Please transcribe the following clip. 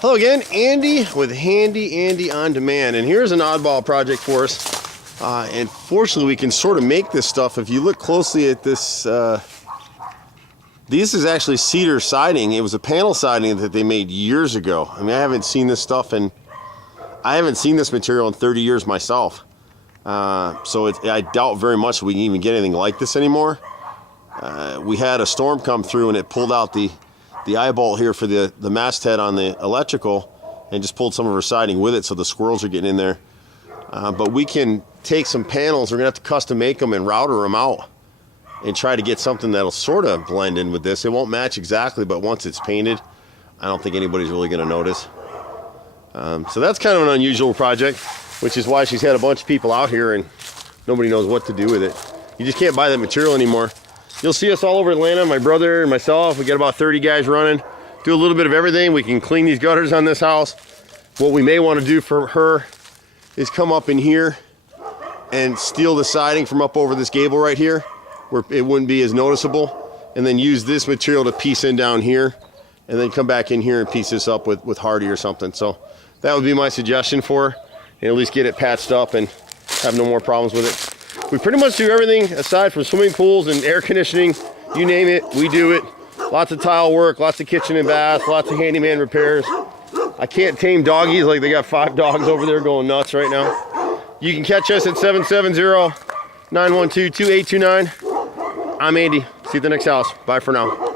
Hello again, Andy with Handy Andy On Demand, and here's an oddball project for us. And fortunately, we can sort of make this stuff. If you look closely at this, this is actually cedar siding. It was a panel siding that they made years ago. I mean, I haven't seen this stuff, and I haven't seen this material in 30 years myself. So I doubt very much we can even get anything like this anymore. We had a storm come through, and it pulled out the eyeball here for the masthead on the electrical and just pulled some of our siding with it, so the squirrels are getting in there. But we can take some panels, we're gonna have to custom make them and router them out and try to get something that'll sort of blend in with this. It won't match exactly, but once it's painted, I don't think anybody's really gonna notice. So that's kind of an unusual project, which is why she's had a bunch of people out here and nobody knows what to do with it. You just can't buy that material anymore. You'll see us all over Atlanta, my brother and myself. We got about 30 guys running. Do a little bit of everything. We can clean these gutters on this house. What we may want to do for her is come up in here and steal the siding from up over this gable right here, where it wouldn't be as noticeable, and then use this material to piece in down here, and then come back in here and piece this up with Hardy or something. So that would be my suggestion for her, and at least get it patched up and have no more problems with it. We pretty much do everything aside from swimming pools and air conditioning. You name it, we do it. Lots of tile work, lots of kitchen and bath, lots of handyman repairs. I can't tame doggies like they got 5 dogs over there going nuts right now. You can catch us at 770-912-2829. I'm Andy. See you at the next house. Bye for now.